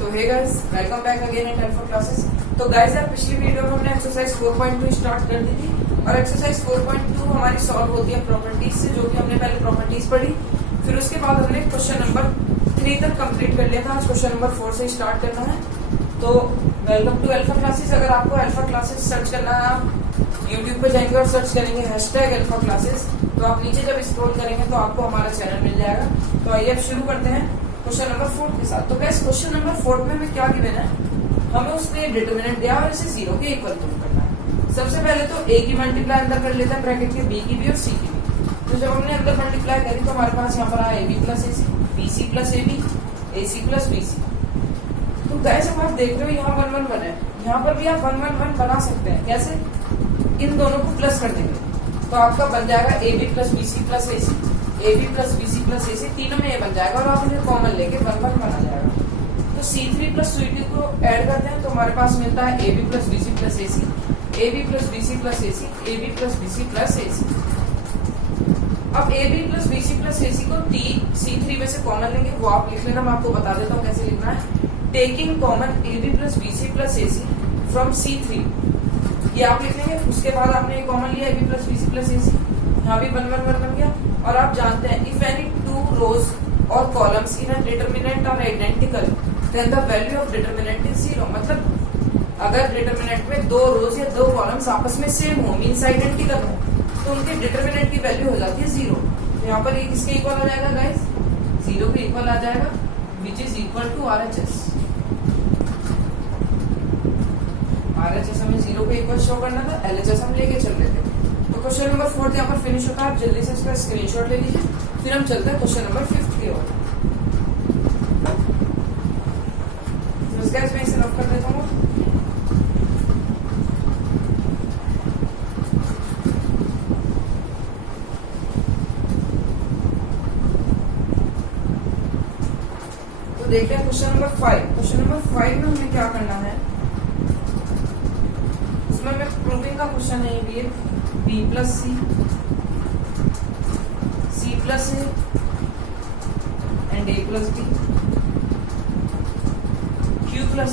तो hey guys, welcome back again in alpha classes. तो guys यार, पिछली वीडियो में हमने एक्सरसाइज 4.2 स्टार्ट कर दी थी और एक्सरसाइज 4.2 हमारी सॉल्व होती है प्रॉपर्टीज से, जो कि हमने पहले प्रॉपर्टीज पढ़ी। फिर उसके बाद हमने क्वेश्चन नंबर 3 तक कंप्लीट कर लिया था। आज क्वेश्चन नंबर 4 से स्टार्ट करना है। तो वेलकम टू अल्फा क्लासेस। अगर आपको अल्फा क्लासेस सर्च करना है, आप यूट्यूब पे जाएंगे और सर्च करेंगे #अल्फा क्लासेस, तो आप नीचे जब स्क्रॉल करेंगे तो आपको हमारा चैनल मिल जाएगा। तो आइए अब शुरू करते हैं क्वेश्चन नंबर 4 के साथ। तो गैस, क्वेश्चन नंबर 4 में हमें क्या गिवन है, हमें उसने डिटरमिनेंट दिया और इसे 0 के इक्वल प्रूव करना है। सबसे पहले तो a की मल्टीप्लाई अंदर कर लेते हैं ब्रैकेट के, b की भी और c की भी। तो जब हमने अंदर मल्टीप्लाई करी तो हमारे पास यहाँ पर आया ab plus ac, bc plus ab, ac plus bc। तो गैस, अब आप देख रहे हो यहाँ 1 1 1 है, यहाँ पर भी आप 1 1 1 बना सकते हैं। कैसे? इन दोनों को प्लस कर देंगे तो आपका बन जाएगा ab plus bc plus ac, ab plus bc plus ac, तीनों में ये बन जाएगा और आप इन्हें कॉमन लेके 1 1 बना जाएगा। तो c3 प्लस c2 को ऐड करते हैं तो हमारे पास मिलता है ab plus bc plus ac, ab plus bc plus ac, ab plus bc plus ac। अब ab plus bc plus ac को c3 में से कॉमन लेंगे, वो आप लिख लेना, मैं आपको बता देता हूँ कैसे लिखना है। Taking common ab plus bc plus ac from c3, ये आप लिख लेंगे। उसके बाद आपने ये कॉमन लिया ab plus bc plus ac, यहाँ भी 1 1 1 बन गया। और आप जानते हैं, इफ एनी 2 रोज और columns in a determinant are identical then the value of determinant is 0। मतलब अगर डिटरमिनेंट में 2 रोज या 2 कॉलम्स आपस में सेम हो, मींस आइडेंटिकल हो, तो उनके डिटरमिनेंट की वैल्यू हो जाती है 0। तो यहाँ पर ये किसके इक्वल आ जाएगा गाइस? 0 के इक्वल आ जाएगा, which is equal to RHS। RHS हमें 0 के इक्वल शो करना था, LHS हम लेके चल रहे थे। तो क्वेश्चन नंबर 4 यहाँ पर फिनिश होता है। आप जल्दी से इसका स्क्रीनशॉट ले लीजिए, फिर हम चलते हैं क्वेश्चन नंबर 5 की ओर। गैस, मैं इसे रफ कर देता हूँ। तो देखते हैं क्वेश्चन नंबर 5। क्वेश्चन नंबर 5 में हमें क्या करना है, उसमें हमें प्रूविंग का क्वेश्चन है। ये b plus C, c plus A and a plus b, q plus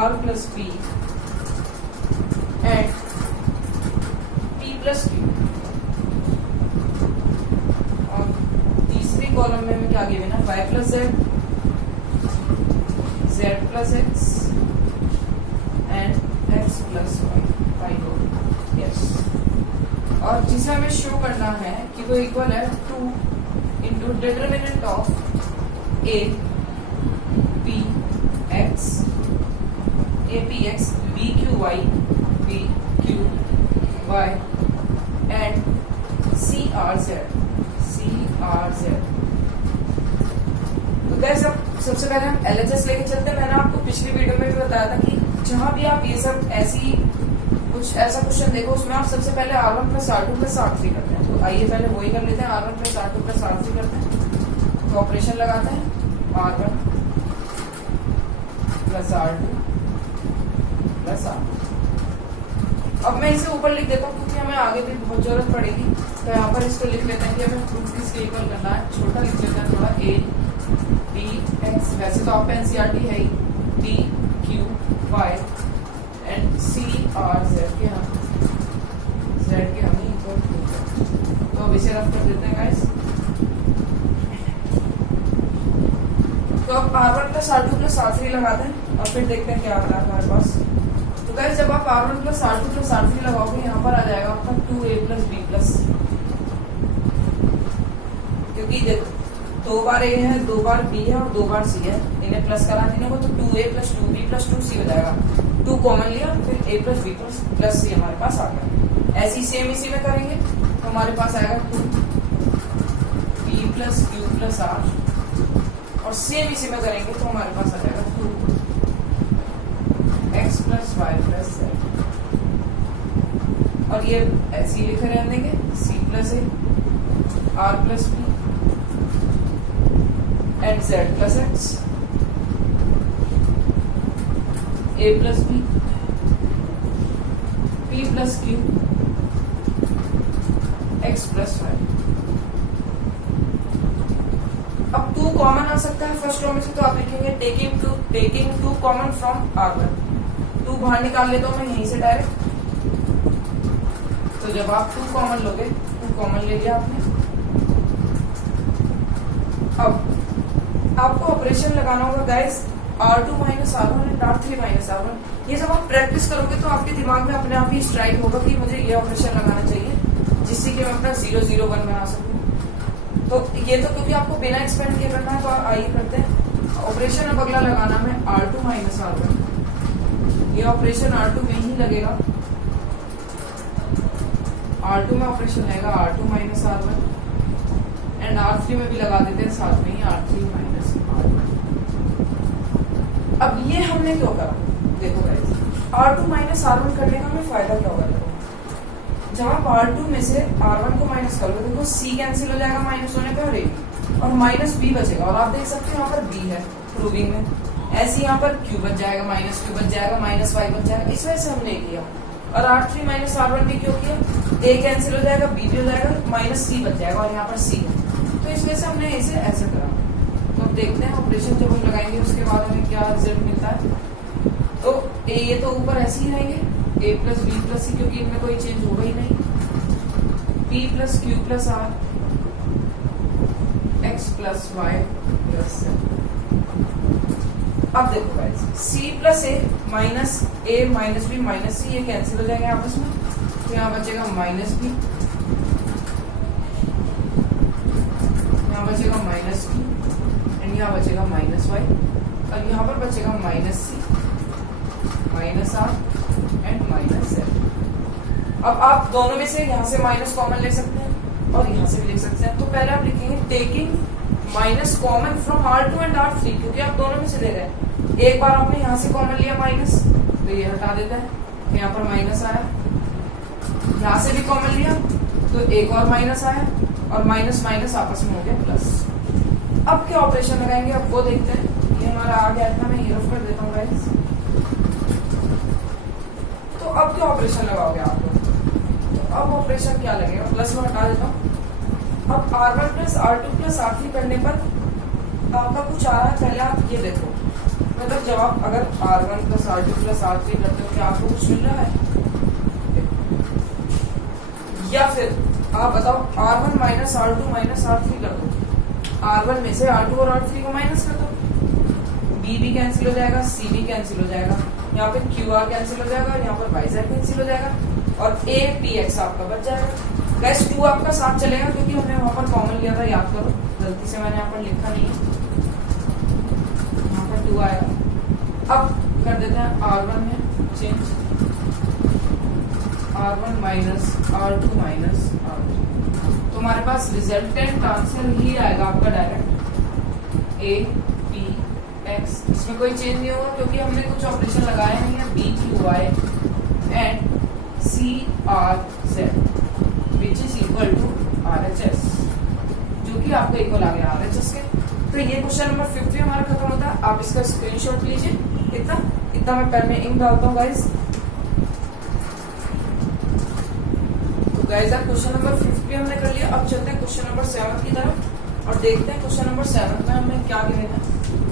r plus p and p plus q। और तीसरी कॉलम में हमें क्या गिवन है, y plus z, z plus x and x plus y को। Yes, और जिसे हमें शो करना है कि वो इक्वल है 2 into determinant of a p x, a p x, b q y, b q y and c r z, c r z। तो गैस, अब सबसे पहले हम LHS लेके चलते हैं। मैंने आपको पिछली वीडियो में भी बताया था कि जहां भी आप ये सब ऐसा क्वेश्चन देखो, उसमें आप सबसे पहले R1 plus R2 plus R3 करते हैं। तो आइए पहले वही कर लेते हैं, R1 plus R2 plus R3 करते हैं। तो ऑपरेशन लगाते हैं, R1 plus R2 plus R3। अब मैं इसे ऊपर लिख देता हूँ क्योंकि हमें आगे भी बहुत जरूरत पड़ेगी। तो यहाँ पर इसको लिख लेते हैं कि हमें प्रूफ किसके इक्वल करना है। छोटा लिख लेते हैं थोड़ा, a b x, वैसे तो आपका NCERT है ही, b q y and c r z के हम इक्वल प्रूफ करते। तो अब इसे रफ कर देते हैं गाइस। तो अब R1 plus R2 plus R3 लगाते हैं और फिर देखते हैं क्या आता है हमारे पास। तो गाइस, जब आप R1 plus R2 plus R3 लगाओगे, यहाँ पर आ जाएगा आपका 2a प्लस b प्लस, क्योंकि देखो 2 बार a है, 2 बार b है और 2 बार c है, इन्हें प्लस करा देने को तो 2a plus 2b plus 2c हो जाएगा। 2 कॉमन लिया, फिर a plus b plus c हमारे पास आ गया। ऐसी सेम इसी में करेंगे तो हमारे पास आएगा 2b plus q plus r, और सेम इसी में करेंगे तो हमारे पास आ जाएगा 2x plus y plus z। और ये ऐसे ही लिखे रहने देंगे, c plus a, r plus b and z plus x, a plus b, p plus q, x plus y। अब 2 कॉमन आ सकता है फर्स्ट रो में से, तो आप लिखेंगे taking two common from R1। 2 बाहर निकाल लेता हूं मैं यहीं से डायरेक्ट। तो जब आप 2 कॉमन लोगे, 2 कॉमन ले लिया आपने। अब आपको ऑपरेशन लगाना होगा guys R2 minus R1 and R3 minus R1। ये जब आप प्रैक्टिस करोगे तो आपके दिमाग में अपने आप ही स्ट्राइक होगा कि मुझे ये ऑपरेशन लगाना चाहिए जिससे कि मैं अपना 0 0 1 बना सकूं। तो ये तो क्योंकि आपको बिना एक्सपेंड किए करना है, तो आइए करते हैं ऑपरेशन। अब अगला लगाना है R2 माइनस R1। ये ऑपरेशन R2 में ही लगेगा। R2 में ऑपरेशन लगेगा R2 minus R1 and R3 में भी लगा देते हैं साथ में ही R3 माइनस R1। अब ये हमने क्यों करा, देखो गाइस, R2 माइनस R1 करने का हमें फायदा क्या होगा। देखो जब आप R2 में से R1 को माइनस करोगे, देखो C कैंसिल हो जाएगा माइनस होने पे, और माइनस B बचेगा। और आप देख सकते हो यहाँ पर B है प्रूविंग में, ऐसे यहाँ पर Q बच जाएगा, माइनस Q बच जाएगा, माइनस Y बच जाएगा। इस वजह से हमने किया। और R3 माइनस R1 भी क्यों किया, A कैंसिल हो जाएगा, B भी हो जाएगा, माइनस C बच जाएगा और यहाँ पर C है, तो इस वजह से हमने इसे ऐसे करा। तो अब देखते हैं ऑपरेशन जब हम लगाएंगे उसके बाद हमें क्या रिजल्ट मिलता है। तो ये तो ऊपर ऐसे ही रहेंगे, A plus B plus C, क्योंकि इनमें कोई चेंज होगा ही नहीं। P plus Q plus R, X plus Y plus Z। अब देखो guys, C plus A minus B minus C, ये कैंसिल हो जाएंगे आपस में, तो यहाँ बचेगा माइनस B, यहाँ बचेगा माइनस B एंड यहाँ बचेगा माइनस Y, और यहाँ पर बचेगा minus C minus R and minus Z। अब आप दोनों में से यहाँ से माइनस कॉमन ले सकते हैं और यहाँ से भी ले सकते हैं। तो पहले आप लिखेंगे taking minus common from R2 and R3, क्योंकि आप दोनों में से ले रहे हैं। एक बार आपने यहाँ से कॉमन लिया माइनस, तो ये हटा देता है, तो यहाँ पर माइनस आया। यहाँ से भी कॉमन लिया तो एक और माइनस आया, और माइनस माइनस आपस में हो गया प्लस। अब क्या ऑपरेशन लगाएंगे, अब वो देखते हैं। ये हमारा आ गया था, मैं ये रफ कर देता हूँ गाइस। तो अब क्या ऑपरेशन लगाओगे आप लोग, तो अब ऑपरेशन क्या लगेगा, प्लस में हटा देता हूँ। अब R1 plus R2 plus R3 करने पर आपका कुछ आ रहा है, पहले आप ये देखो, मतलब जब आप अगर R1 plus R2 plus R3 करते हो क्या आपको कुछ मिल रहा है, या फिर आप बताओ R1 minus R2 minus R3 कर दो। R1 में से R2 और R3 को माइनस कर दो, B भी कैंसिल हो जाएगा, C भी कैंसिल हो जाएगा, यहाँ पे QR कैंसिल हो जाएगा, यहाँ पर YZ कैंसिल हो जाएगा, और APX आपका बच जाएगा। गैस 2 आपका साथ चलेगा क्योंकि हमने वहां पर कॉमन लिया था, याद करो, गलती से मैंने यहाँ पर लिखा नहीं है, यहाँ पर 2 आएगा। अब कर देते हैं R1 में change, R1 minus R2 minus R3, तो हमारे पास रिजल्टेंट आंसर ही आएगा आपका डायरेक्ट APX। इसमें कोई चेंज नहीं होगा क्योंकि हमने कुछ ऑपरेशन लगाया नहीं है, BQY and CRZ which is equal to RHS, जो कि आपको इक्वल आ गया RHS के। तो ये क्वेश्चन नंबर 50 हमारा खत्म होता है। आप इसका स्क्रीनशॉट लीजिए, इतना मैं पेन में इंक डालता हूँ गाइस। तो गाइस आप क्वेश्चन नंबर 50 हमने कर लिया। अब चलते हैं क्वेश्चन नंबर 7 की तरफ और देखते हैं क्वेश्चन नंबर 7 में हमें क्या गिवन है।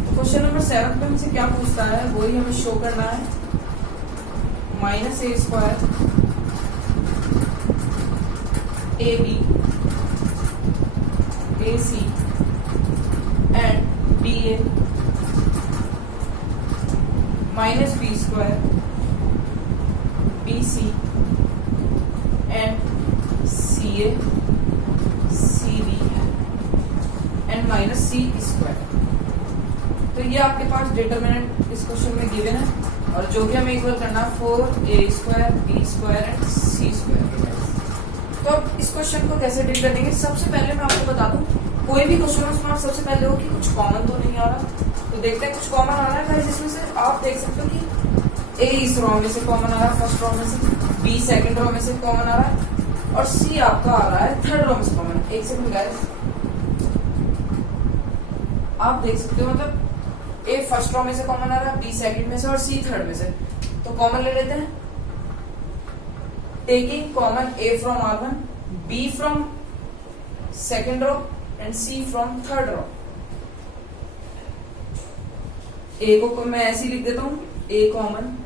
तो क्वेश्चन नंबर 7 में हमसे क्या पूछता है वही हमें शो करना है। Minus A square AB AC and BA minus B square BC and CA CB and minus C square। तो ये आपके पास डिटरमिनेंट इस क्वेश्चन में गिवन है और जो भी हमें इक्वल करना है 4A square B square and C square. तो अब इस क्वेश्चन को कैसे डील करेंगे, सबसे पहले मैं आपको बता दूं, कोई भी क्वेश्चन हो उसमें आप सबसे पहले हो कि कुछ कॉमन तो नहीं आ रहा। तो देखते हैं कुछ कॉमन आ रहा है जिसमें से आप देख सकते हो कि A इस रो में से कॉमन आ रहा है, फर्स्ट रो में से, B सेकंड रो में से कॉमन आ रहा है और C आपका आ रहा है थर्ड रो में से कॉमन। एक सेकंड गाइस, आप देख सकते हो मतलब A फर्स्ट रो में से कॉमन आ रहा है, B सेकंड में से और C थर्ड में से। तो कॉमन ले लेते हैं, taking common A from R1, B from second row and C from third row। ए को मैं ऐसे ही लिख देता हूं, ए कॉमन,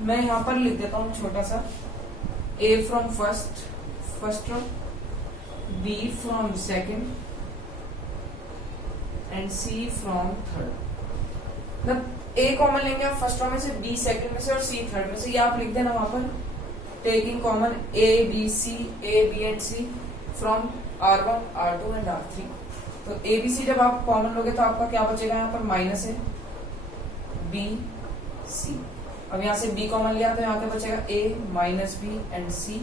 मैं यहां पर लिख देता हूं छोटा सा, A from first row, B from second and C from third. मतलब ए कॉमन लेंगे आप फर्स्ट रो में से, बी सेकंड में से और सी थर्ड में से, ये आप लिख देना वहां पर, taking common A B and C from R1 R2 and R3। तो ए बी सी जब आप कॉमन लोगे तो आपका क्या बचेगा, यहाँ पर माइनस है बी सी। अब यहाँ से बी कॉमन लिया तो यहाँ पे बचेगा ए माइनस बी एंड सी,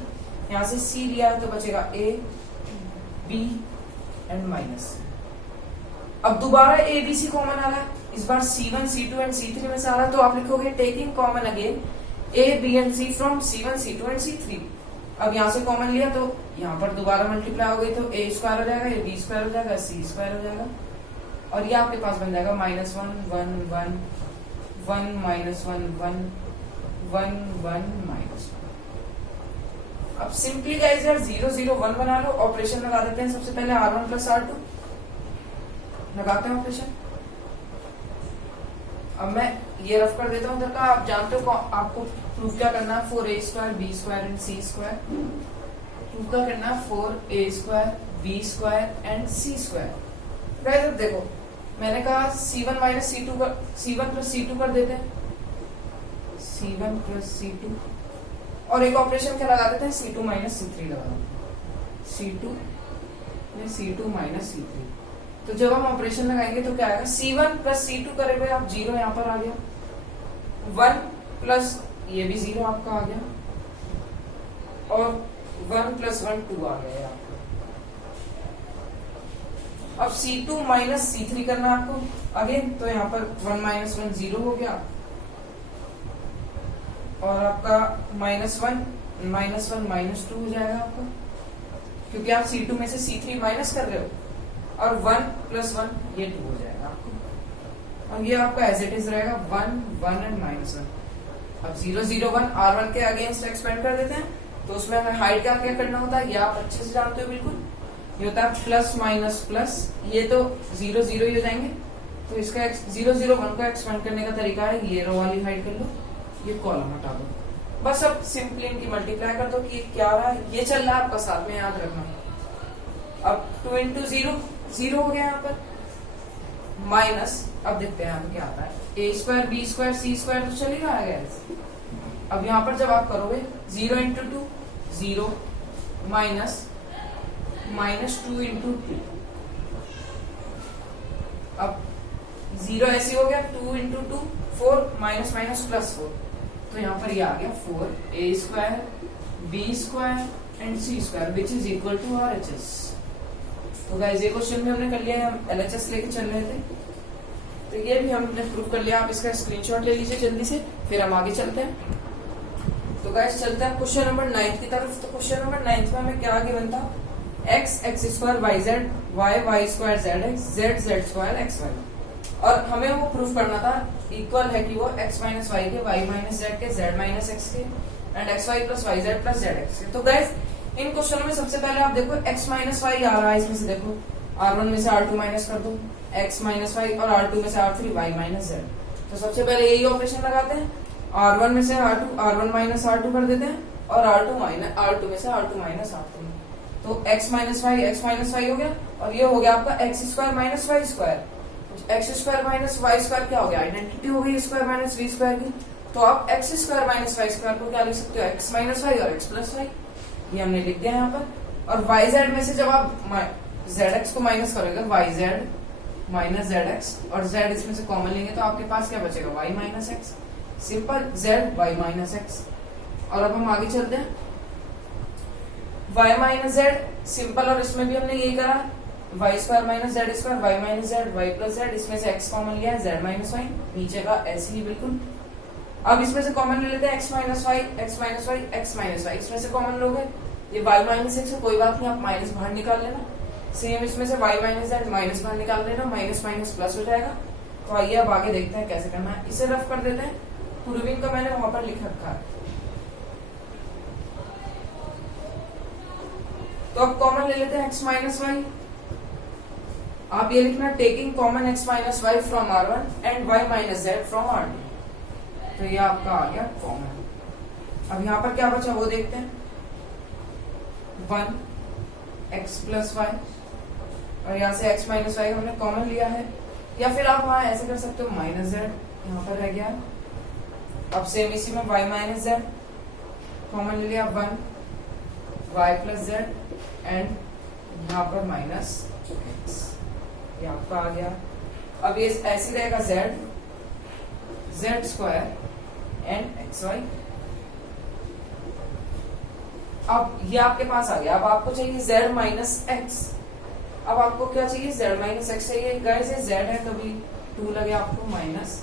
यहाँ से सी लिया तो बचेगा ए बी एंड माइनस। अब दोबारा ए बी सी कॉमन आ रहा है, इस बार C1 C2 एंड C3 में से आ रहा है, तो आप लिखोगे taking common again A B and C from C1 C2 and C3। अब यहाँ से कॉमन लिया तो यहाँ पर दोबारा मल्टीप्लाई हो गई, तो ए स्क्वायर हो जाएगा, ये बी स्क्वायर हो जाएगा, सी स्क्वायर हो जाएगा, और ये आपके पास बन जाएगा -1 1 1 1 -1 1 1 -1। अब सिंपली गाइस यार 0 0 1 बना लो, ऑपरेशन लगा देते हैं। सबसे पहले R1 प्लस R2 लगाते हैं ऑपरेशन। अब मैं ये रफ कर देता हूँ उधर का, आप जानते हो आपको प्रूफ क्या करना है, 4a² b² and c²। Proof क्या करना है, 4a² b² and c²। Guys अब देखो मैंने कहा C1 माइनस C2 का C1 प्लस C2 कर देते हैं, C1 प्लस C2, और एक ऑपरेशन क्या लगा देते हैं, C2 माइनस C3 लगा देते हैं, C2 माइनस C3। तो जब हम ऑपरेशन लगाएंगे तो क्या आएगा, C1 प्लस C2 करेंगे आप 0 यहाँ पर आ गया, 1 प्लस ये भी 0 आपका आ गया, और 1 प्लस 1 2 आ गया आपको। अब C2 माइनस C3 करना है आपको अगेन, तो यहाँ पर 1 माइनस 1 0 हो गया, और आपका -1 -1 -2 हो जाएगा आपका, क्योंकि आप C2 में से C3 माइनस कर रहे हो, और 1 प्लस 1 ये 2 हो जाएगा आपको, और ये आपका एज इट इज रहेगा 1 1 एंड -1। अब 0 0 1 R1 के अगेंस्ट एक्सपेंड कर देते हैं, तो उसमें हमें हाइड क्या क्या करना होता है, ये आप अच्छे से जानते हो बिल्कुल, ये होता है प्लस माइनस प्लस, ये तो 0 0 ही हो जाएंगे, तो इसका 0 0 1 को एक्सपेंड करने का तरीका है, ये रो वाली हाइड कर लो, ये कॉलम हटा दो, बस अब सिंपली इनकी मल्टीप्लाई कर दो कि क्या रहा है, ये चल रहा है आपका, साथ में याद रखना। अब 2 × 0 0 हो गया यहाँ पर, माइनस, अब देखते हैं यहाँ क्या आता है, a² b² c² तो चल ही रहा है। अब यहाँ पर जब आप करोगे 0 × 2 0 माइनस -2 × 2, अब 0 ऐसे हो गया, 2 × 2 4 माइनस माइनस प्लस 4, तो यहाँ पर ये आ गया 4a² b² and c² which is equal to RHS। तो गाइस ये क्वेश्चन भी हमने कर लिया है, हम LHS लेके चल रहे थे, तो ये भी हमने प्रूव कर लिया। आप इसका स्क्रीनशॉट ले लीजिए जल्दी से, फिर हम आगे चलते हैं। तो गाइस चलते हैं क्वेश्चन नंबर 9 की तरफ। तो क्वेश्चन नंबर 9 में हमें क्या आगे बनता, x x² yz y y² zx z z² xy, और हमें वो प्रूफ करना था इक्वल है कि वो x माइनस वाई के y माइनस जेड के z माइनस एक्स के and xy plus yz plus zx के। तो गाइस इन क्वेश्चनों में सबसे पहले आप देखो x माइनस वाई आ रहा है, इसमें से देखो R1 में से R2 माइनस कर दो, x माइनस वाई, और R2 में से R3 y माइनस जेड। तो सबसे पहले यही ऑपरेशन लगाते हैं, R1 में से R1 माइनस R2 कर देते हैं, और R2 में से R2 माइनस R3। तो x माइनस वाई हो गया, और ये हो गया आपका x² minus y²। x² minus y² क्या हो गया, आइडेंटिटी हो गई स्क्वायर माइनस v² की। तो आप x² माइनस y² को क्या लिख सकते हो, x माइनस वाई और x प्लस वाई, ये हमने लिख दिया यहाँ पर। और yz में से जब आप zx को माइनस करोगे, yz माइनस zx, और z इसमें से कॉमन लेंगे तो आपके पास क्या बचेगा, y minus x, simple z y minus x. और अब हम आगे चलते हैं, y माइनस जेड सिंपल, और इसमें भी हमने यही करा, y² minus z² y minus Z y plus Z, इसमें से x कॉमन लिया है, z माइनस वाई, नीचे का ऐसे ही बिल्कुल। अब इसमें से कॉमन ले लेते हैं x minus Y x minus Y x minus Y, इसमें से कॉमन लोगे ये y माइनस एक्स, कोई बात नहीं, आप माइनस बाहर निकाल लेना। सेम इसमें से y माइनस जेड माइनस बाहर निकाल लेना, माइनस माइनस प्लस हो जाएगा। तो आइए अब आगे देखते हैं कैसे करना है, इसे रफ कर देते हैं, प्रूविंग का मैंने वहां पर लिख रखा है। तो अब कॉमन ले लेते हैं x माइनस वाई, आप ये लिखना taking common x minus Y from R1 and y minus Z from R2। तो ये आपका आ गया कॉमन। अब यहाँ पर क्या बचा वो देखते हैं। 1x प्लस वाई, और यहाँ से x माइनस वाई हमने कॉमन लिया है, या फिर आप वहां ऐसे कर सकते हो माइनस जेड, यहाँ पर रह गया। अब सेम इसी में y माइनस जेड कॉमन ले लिया, 1y प्लस जेड एंड यहाँ पर माइनस x, ये आपका आ गया। अब ये ऐसे रहेगा Z square and X Y. अब ये आपके पास आ गया। अब आपको चाहिए z माइनस एक्स। अब आपको क्या चाहिए, z माइनस एक्स चाहिए। गाइस ये z है तो भी 2 लगे आपको माइनस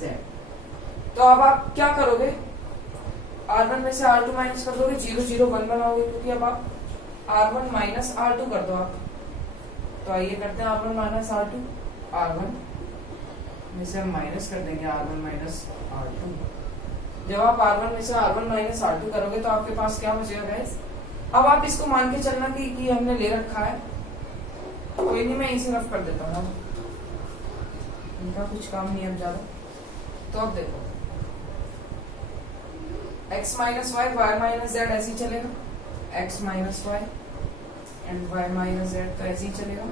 z। तो अब आप क्या करोगे, R1 में से R2 माइनस कर दोगे, 0 0 1 बनाओगे, क्योंकि अब आप R1 माइनस R2 कर दो आप। तो आइए करते हैं R1 माइनस R2। R1 में से हम माइनस कर देंगे R1 माइनस R2। जब आप R1 में से R1 माइनस R2 करोगे तो आपके पास क्या बचेगा गाइस। अब आप इसको मान के चलना कि हमने ले रखा है, कोई नहीं, मैं इसी रफ कर देता हूँ, इनका कुछ काम नहीं है ज्यादा। तो अब देखो x minus Y, Y minus Z ऐसे ही चलेगा, x minus Y and y minus Z तो ऐसे ही चलेगा।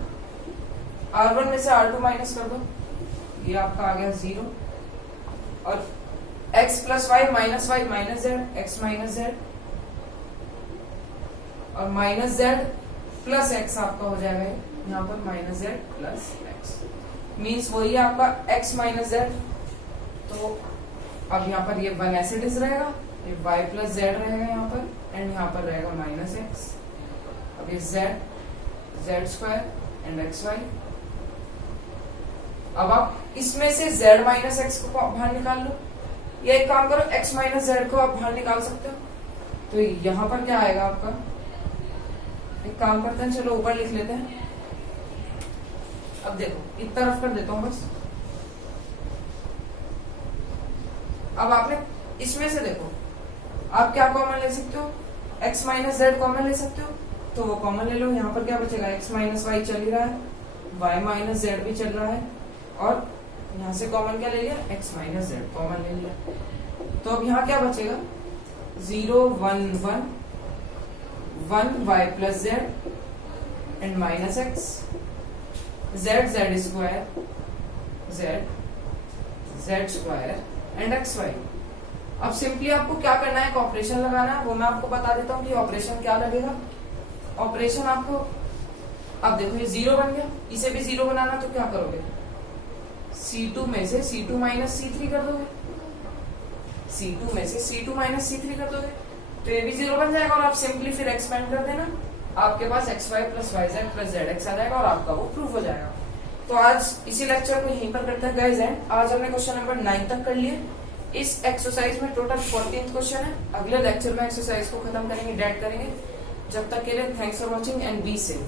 R1 में से R2 माइनस कर दो, ये आपका आ गया 0, और x plus Y minus Z, x minus Z, और माइनस जेड प्लस x आपका हो जाएगा यहाँ पर minus Z plus X, means वही है आपका x माइनस जेड। तो अब यहाँ पर ये 1 ऐसे डिस रहेगा, ये y प्लस जेड रहेगा यहाँ पर, एंड यहाँ पर रहेगा माइनस एक्स। अब ये Z square and X Y. अब आप इसमें से z माइनस एक्स को बाहर निकाल लो, या एक काम करो x माइनस जेड को आप बाहर निकाल सकते हो। तो यहाँ पर क्या आएगा आपका, एक काम करते हैं, चलो ऊपर लिख लेते हैं। अब देखो एक तरफ कर देता हूं बस। अब आपने इसमें से देखो आप क्या कॉमन ले सकते हो, x माइनस जेड कॉमन ले सकते हो, तो वो कॉमन ले लो। यहाँ पर क्या बचेगा, x माइनस वाई चल ही रहा है, y माइनस जेड भी चल रहा है, और यहाँ से कॉमन क्या ले लिया, x माइनस जेड कॉमन ले लिया। तो अब यहाँ क्या बचेगा, 0 1 1 1 y plus Z and minus X, Z square Z square and X Y. अब सिंपली आपको क्या करना है, एक ऑपरेशन लगाना है, वो मैं आपको बता देता हूँ कि ऑपरेशन क्या लगेगा। ऑपरेशन आपको, अब देखो ये 0 बन गया, इसे भी 0 बनाना, तो क्या करोगे, C2 में से C2 माइनस C3 कर दोगे, C2 में से C2 माइनस C3 कर दोगे, तो ये भी 0 बन जाएगा। और आप सिंपली फिर एक्सपेंड कर देना, आपके पास xy plus yz plus zx आ जाएगा, और आपका वो प्रूफ हो जाएगा। तो आज इसी लेक्चर को यहीं पर करते हैं गाइस एंड। आज हमने क्वेश्चन नंबर 9 तक कर लिए। इस एक्सरसाइज में टोटल 14th क्वेश्चन है। अगले लेक्चर में एक्सरसाइज को खत्म करेंगे, डेट करेंगे। जब तक के लिए thanks for watching and be safe.